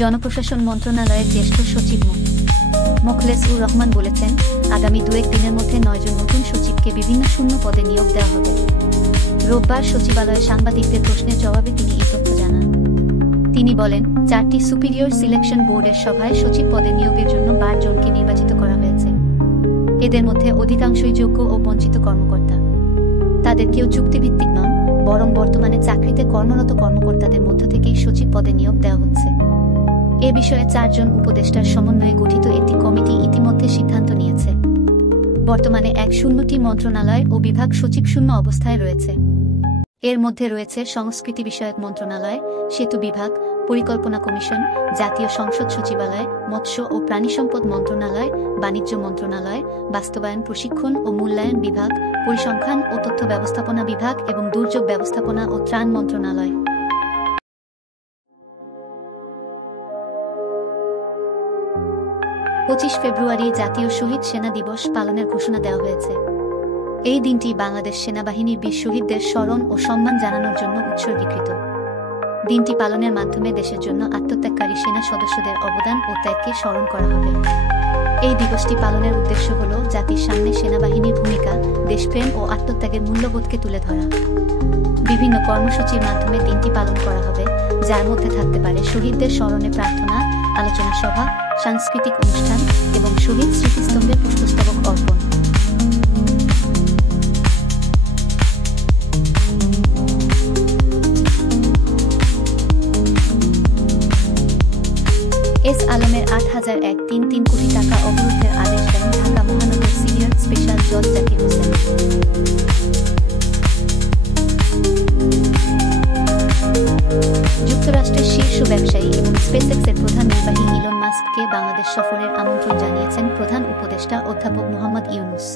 জনপ্রশাসন মন্ত্রণালয়ের জ্যেষ্ঠ সচিব মোখলেছুর রহমান বলেছেন, আগামী 2-1 দিনের মধ্যে 9 জন নতুন সচিবকে বিভিন্ন শূন্য পদে নিয়োগ দেওয়া হবে। রোববার সচিবালয়ে সাংবাদিকদের প্রশ্নের জবাবে তিনি এই তথ্য জানান। তিনি বলেন, 4টি সুপিরিয়র সিলেকশন বোর্ডের সভায় সচিব পদে নিয়োগের জন্য 12 জনকে নির্বাচিত করা হয়েছে। এদের মধ্যে অধিকাংশই যোগ্য ও বঞ্চিত কর্মকর্তা। তাদের কেউ চুক্তিভিত্তিক নন, বরং বর্তমানে চাকরিতে কর্মরত কর্মকর্তাদের মধ্য থেকেই সচিব পদে নিয়োগ দেওয়া হচ্ছে। এ বিষয়ে 4 জন উপদেষ্টার সমন্বয়ে গঠিত একটি কমিটি ইতিমধ্যে সিদ্ধান্ত নিয়েছে। বর্তমানে 10টি মন্ত্রণালয় ও বিভাগ সচিব শূন্য অবস্থায় রয়েছে। এর মধ্যে রয়েছে সংস্কৃতি বিষয়ক মন্ত্রণালয়, সেতু বিভাগ, পরিকল্পনা কমিশন, জাতীয় সংসদ সচিবালয়, মৎস্য ও প্রাণিসম্পদ মন্ত্রণালয়, বাণিজ্য মন্ত্রণালয়, বাস্তবায়ন প্রশিক্ষণ ও মূল্যায়ন বিভাগ, পরিসংখ্যান ও তথ্য ব্যবস্থাপনা বিভাগ এবং দুর্যোগ ব্যবস্থাপনা ও ত্রাণ মন্ত্রণালয়। 25 ফেব্রুয়ারি জাতীয় শহীদ সেনা দিবস পালনের ঘোষণা দেওয়া হয়েছে। এই দিনটি বাংলাদেশ সেনাবাহিনীর বীর শহীদদের স্মরণ ও সম্মান জানানোর জন্য উৎসর্গীকৃত। দিনটি পালনের মাধ্যমে দেশের জন্য আত্মত্যাগকারী সেনা সদস্যদের অবদান ও ত্যাগকে স্মরণ করা হবে। এই দিবসটি পালনের উদ্দেশ্য হল জাতির সামনে সেনাবাহিনীর ভূমিকা, দেশপ্রেম ও আত্মত্যাগের মূল্যবোধকে তুলে ধরা। বিভিন্ন কর্মসূচির মাধ্যমে দিনটি পালন করা হবে, যার মধ্যে থাকতে পারে শহীদদের স্মরণে প্রার্থনা, আলোচনা সভা, সাংস্কৃতিক অনুষ্ঠান এবং শহীদ স্মৃতিস্তম্ভে পুষ্পস্তবক অর্পণ। এস আলমের 8,133 কোটি টাকা অবরোধের আদেশ দেন ঢাকা মহানগর সিনিয়র স্পেশাল জজ জাকির হোসেন। যুক্তরাষ্ট্রের শীর্ষ ব্যবসায়ী এবং স্পেসএক্সের প্রধান নির্বাহী ইলন মাস্ককে বাংলাদেশ সফরের আমন্ত্রণ জানিয়েছেন প্রধান উপদেষ্টা অধ্যাপক মোহাম্মদ ইউনূস।